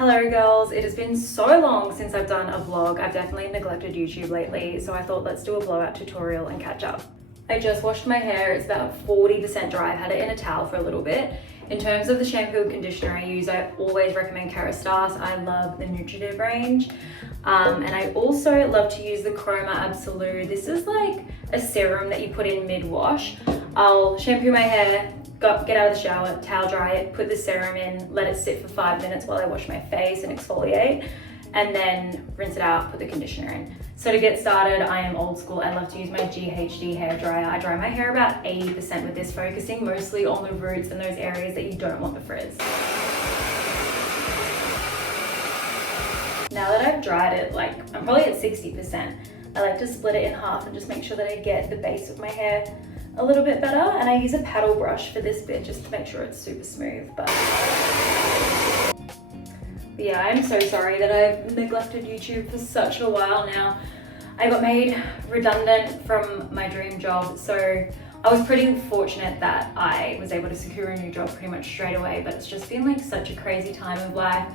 Hello girls, it has been so long since I've done a vlog. I've definitely neglected YouTube lately, so I thought let's do a blowout tutorial and catch up. I just washed my hair, it's about 40% dry. I've had it in a towel for a little bit. In terms of the shampoo and conditioner I use, I always recommend Kerastase. I love the Nutritive range. And I also love to use the Chroma Absolute. This is like a serum that you put in mid-wash. I'll shampoo my hair, get out of the shower, towel dry it, put the serum in, let it sit for 5 minutes while I wash my face and exfoliate, and then rinse it out, put the conditioner in. So to get started, I am old school. I love to use my GHD hair dryer. I dry my hair about 80% with this, focusing mostly on the roots and those areas that you don't want the frizz. Now that I've dried it, I'm probably at 60%, I like to split it in half and just make sure that I get the base of my hair a little bit better, and I use a paddle brush for this bit just to make sure it's super smooth. But yeah, I'm so sorry that I've neglected YouTube for such a while now. I got made redundant from my dream job, so I was pretty fortunate that I was able to secure a new job pretty much straight away, but it's just been like such a crazy time of life,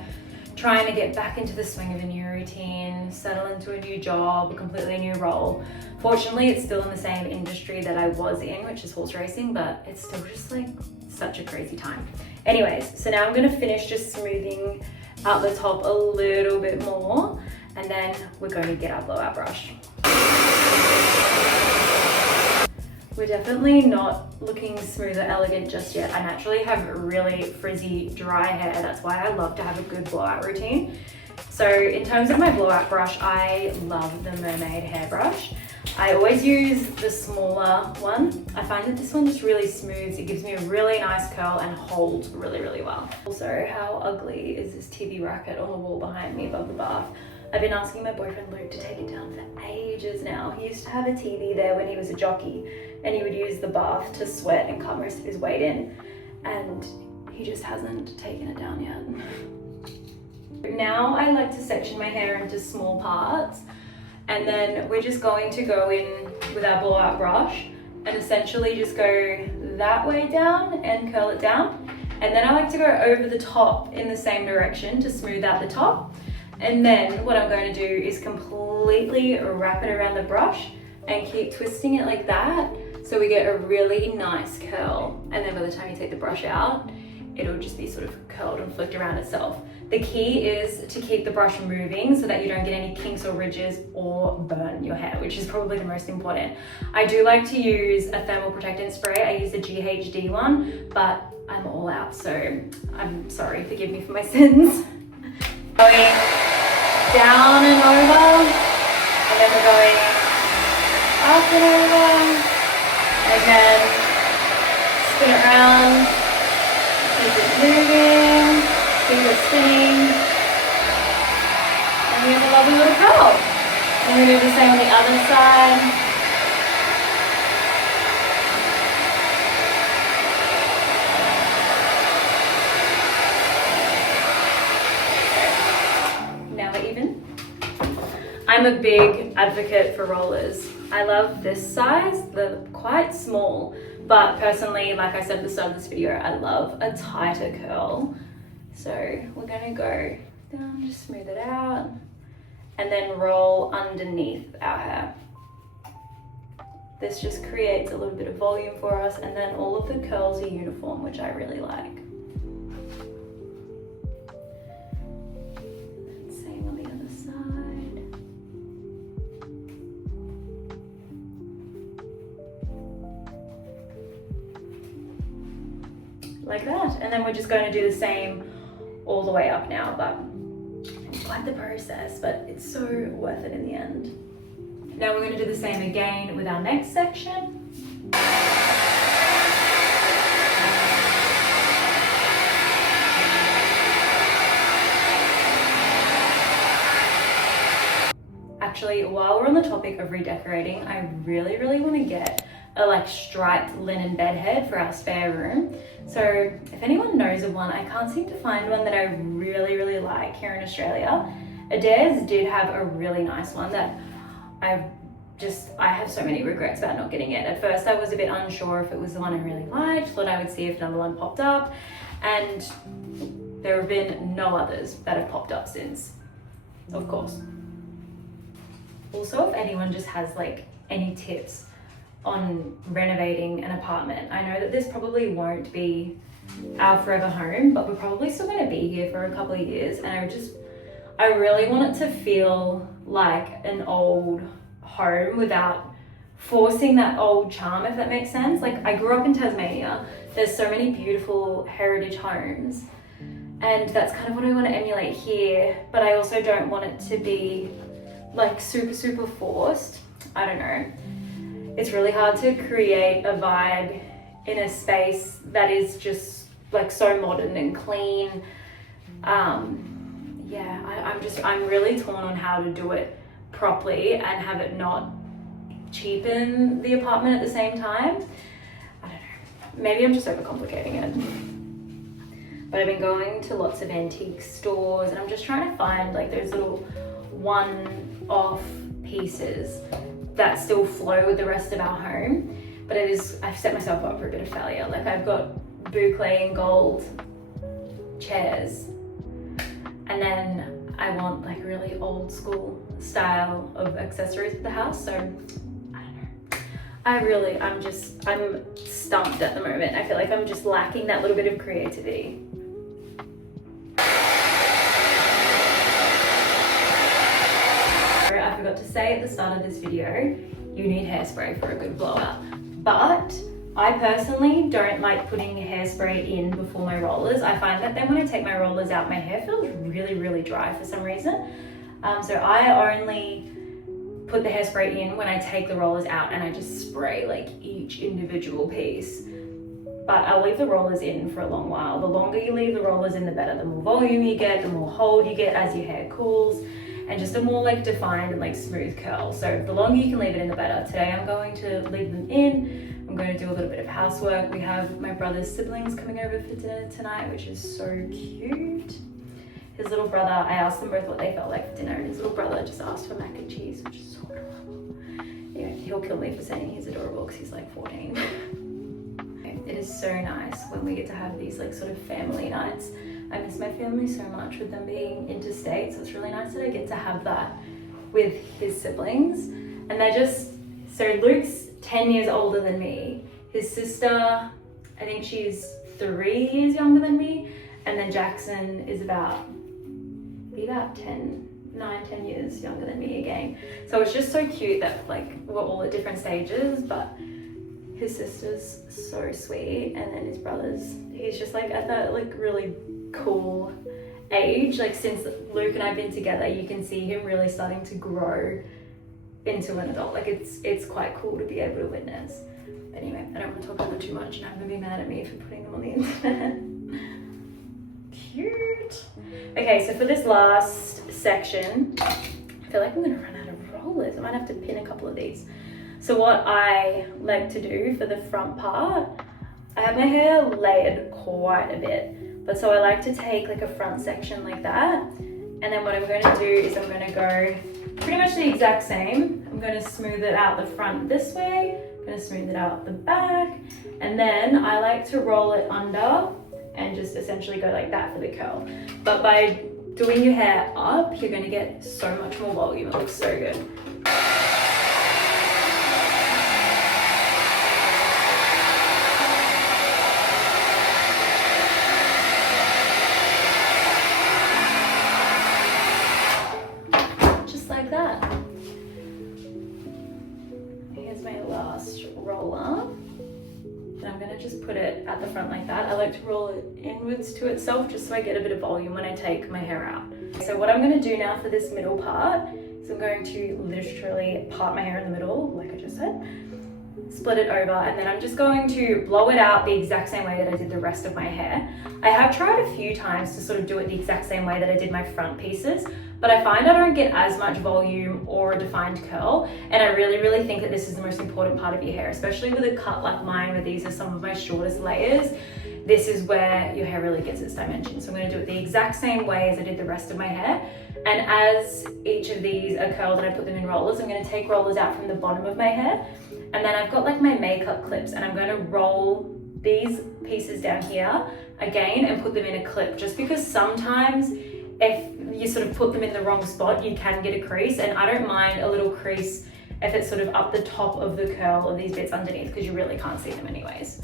trying to get back into the swing of a new routine, settle into a new job, a completely new role. Fortunately, it's still in the same industry that I was in, which is horse racing, but it's still just like such a crazy time. Anyways, so now I'm gonna finish just smoothing out the top a little bit more, and then we're going to get our blowout brush. We're definitely not looking smooth or elegant just yet. I naturally have really frizzy, dry hair. That's why I love to have a good blowout routine. So in terms of my blowout brush, I love the Mermaid hairbrush. I always use the smaller one. I find that this one just really smooths. It gives me a really nice curl and holds really, really well. Also, how ugly is this TV racket on the wall behind me above the bath? I've been asking my boyfriend Luke to take it down for ages now. He used to have a TV there when he was a jockey, and he would use the bath to sweat and cut most of his weight in, and he just hasn't taken it down yet. Now I like to section my hair into small parts, and then we're just going to go in with our blowout brush and essentially just go that way down and curl it down. And then I like to go over the top in the same direction to smooth out the top. And then what I'm going to do is completely wrap it around the brush and keep twisting it like that, so we get a really nice curl. And then by the time you take the brush out, it'll just be sort of curled and flicked around itself. The key is to keep the brush moving so that you don't get any kinks or ridges or burn your hair, which is probably the most important. I do like to use a thermal protectant spray. I use the GHD one, but I'm all out, so I'm sorry, forgive me for my sins. Going down and over, and then we're going up and over, and then spin it around, keep it moving, keep it spinning, and we have a lovely little curl. And then we do the same on the other side. I'm a big advocate for rollers. I love this size, they're quite small, but personally, like I said at the start of this video, I love a tighter curl. So we're gonna go down, just smooth it out, and then roll underneath our hair. This just creates a little bit of volume for us, and then all of the curls are uniform, which I really like. Same on the other side. Like that, and then we're just going to do the same all the way up now, but it's quite the process, but it's so worth it in the end. Now we're going to do the same again with our next section. Actually, while we're on the topic of redecorating, I really want to get a striped linen bed head for our spare room. So if anyone knows of one, I can't seem to find one that I really like here in Australia. Adairs did have a really nice one that I have so many regrets about not getting it. At first I was a bit unsure if it was the one I really liked, thought I would see if another one popped up, and there have been no others that have popped up since, of course. Also, if anyone just has like any tips on renovating an apartment, I know that this probably won't be our forever home, but we're probably still going to be here for a couple of years, and I really want it to feel like an old home without forcing that old charm, if that makes sense. Like, I grew up in Tasmania. There's so many beautiful heritage homes, and that's kind of what I want to emulate here, but I also don't want it to be like super forced. I don't know. It's really hard to create a vibe in a space that is just like so modern and clean. I'm really torn on how to do it properly and have it not cheapen the apartment at the same time. I don't know. Maybe I'm just overcomplicating it. But I've been going to lots of antique stores, and I'm just trying to find like those little one-off pieces that still flow with the rest of our home. But I've set myself up for a bit of failure. Like, I've got boucle and gold chairs, and then I want like really old school style of accessories for the house. So I don't know. I'm stumped at the moment. I feel like I'm just lacking that little bit of creativity. I forgot to say at the start of this video, you need hairspray for a good blowout. But I personally don't like putting hairspray in before my rollers. I find that then when I take my rollers out, my hair feels really dry for some reason. So I only put the hairspray in when I take the rollers out, and I just spray like each individual piece. But I'll leave the rollers in for a long while. The longer you leave the rollers in, the better. The more volume you get, the more hold you get as your hair cools, and just a more like defined and like smooth curl. So the longer you can leave it in, the better. Today I'm going to leave them in. I'm going to do a little bit of housework. We have my brother's siblings coming over for dinner tonight, which is so cute. His little brother, I asked them both what they felt like for dinner, and his little brother just asked for mac and cheese, which is so adorable. Yeah, he'll kill me for saying he's adorable because he's like 14. It is so nice when we get to have these like sort of family nights. I miss my family so much with them being interstate, so it's really nice that I get to have that with his siblings. And they're just, so Luke's 10 years older than me. His sister, I think she's 3 years younger than me. And then Jackson is about 10 years younger than me again. So it's just so cute that like we're all at different stages, but his sister's so sweet. And then his brother's, he's just like at that like really cool age. Like since Luke and I've been together, you can see him really starting to grow into an adult. Like it's quite cool to be able to witness. But anyway, I don't want to talk about them too much and have them be mad at me for putting them on the internet. Cute. Okay, so for this last section, I feel like I'm gonna run out of rollers. I might have to pin a couple of these. So what I like to do for the front part, I have my hair layered quite a bit, but so I like to take like a front section like that, and then what I'm going to do is I'm going to go pretty much the exact same. I'm going to smooth it out the front this way, I'm going to smooth it out the back, and then I like to roll it under and just essentially go like that for the curl. But by doing your hair up, you're going to get so much more volume. It looks so good. Just like that. Here's my last roller. And I'm gonna just put it at the front like that. I like to roll it inwards to itself just so I get a bit of volume when I take my hair out. So what I'm gonna do now for this middle part is I'm going to literally part my hair in the middle, like I just said, split it over, and then I'm just going to blow it out the exact same way that I did the rest of my hair. I have tried a few times to sort of do it the exact same way that I did my front pieces, but I find I don't get as much volume or a defined curl, and I really think that this is the most important part of your hair, especially with a cut like mine where these are some of my shortest layers. This is where your hair really gets its dimension. So I'm going to do it the exact same way as I did the rest of my hair, and as each of these are curled and I put them in rollers, I'm going to take rollers out from the bottom of my hair, and then I've got like my makeup clips, and I'm going to roll these pieces down here again and put them in a clip, just because sometimes if you sort of put them in the wrong spot, you can get a crease, and I don't mind a little crease if it's sort of up the top of the curl of these bits underneath, because you really can't see them anyways.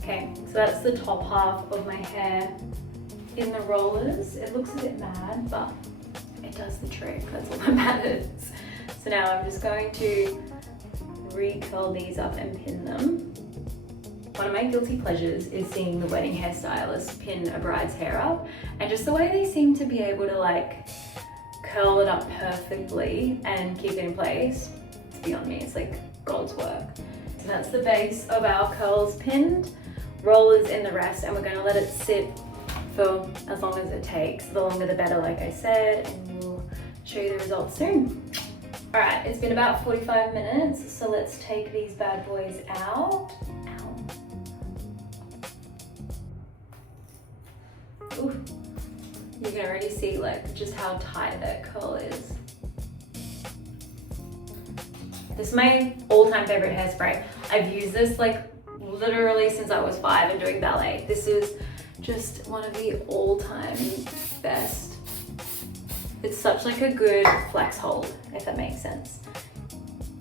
Okay, so that's the top half of my hair in the rollers. It looks a bit mad, but it does the trick. That's all that matters. So now I'm just going to re-curl these up and pin them. One of my guilty pleasures is seeing the wedding hairstylist pin a bride's hair up, and just the way they seem to be able to like curl it up perfectly and keep it in place, it's beyond me. It's like God's work. So that's the base of our curls pinned. Rollers in the rest, and we're going to let it sit for as long as it takes. The longer the better, like I said, and we'll show you the results soon. All right, it's been about 45 minutes, so let's take these bad boys out. Ow. Ooh. You can already see like just how tight that curl is. This is my all-time favorite hairspray. I've used this like literally since I was 5 and doing ballet. This is just one of the all-time best. It's such like a good flex hold, if that makes sense.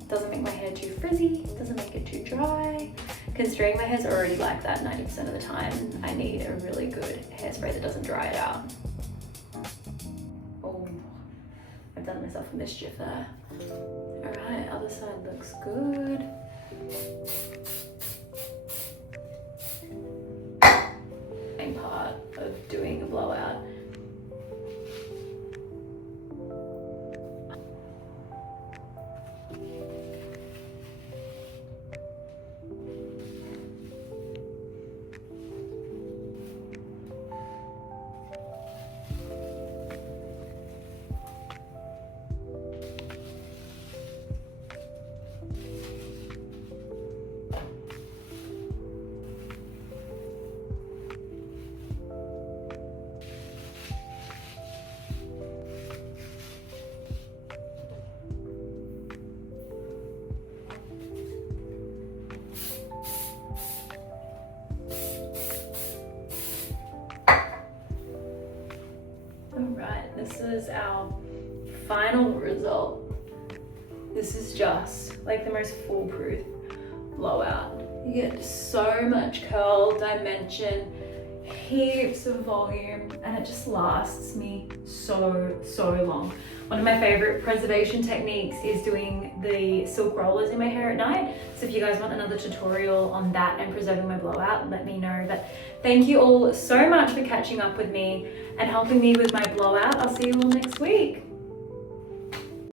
Doesn't make my hair too frizzy, doesn't make it too dry. Considering my hair's already like that 90% of the time, I need a really good hairspray that doesn't dry it out. Oh, I've done myself a mischief there. All right, other side looks good. Part of doing a blowout. Alright, this is our final result. This is just like the most foolproof blowout. You get so much curl, dimension, heaps of volume, and it just lasts me so long. One of my favorite preservation techniques is doing the silk rollers in my hair at night. So if you guys want another tutorial on that and preserving my blowout, let me know. But thank you all so much for catching up with me and helping me with my blowout. I'll see you all next week.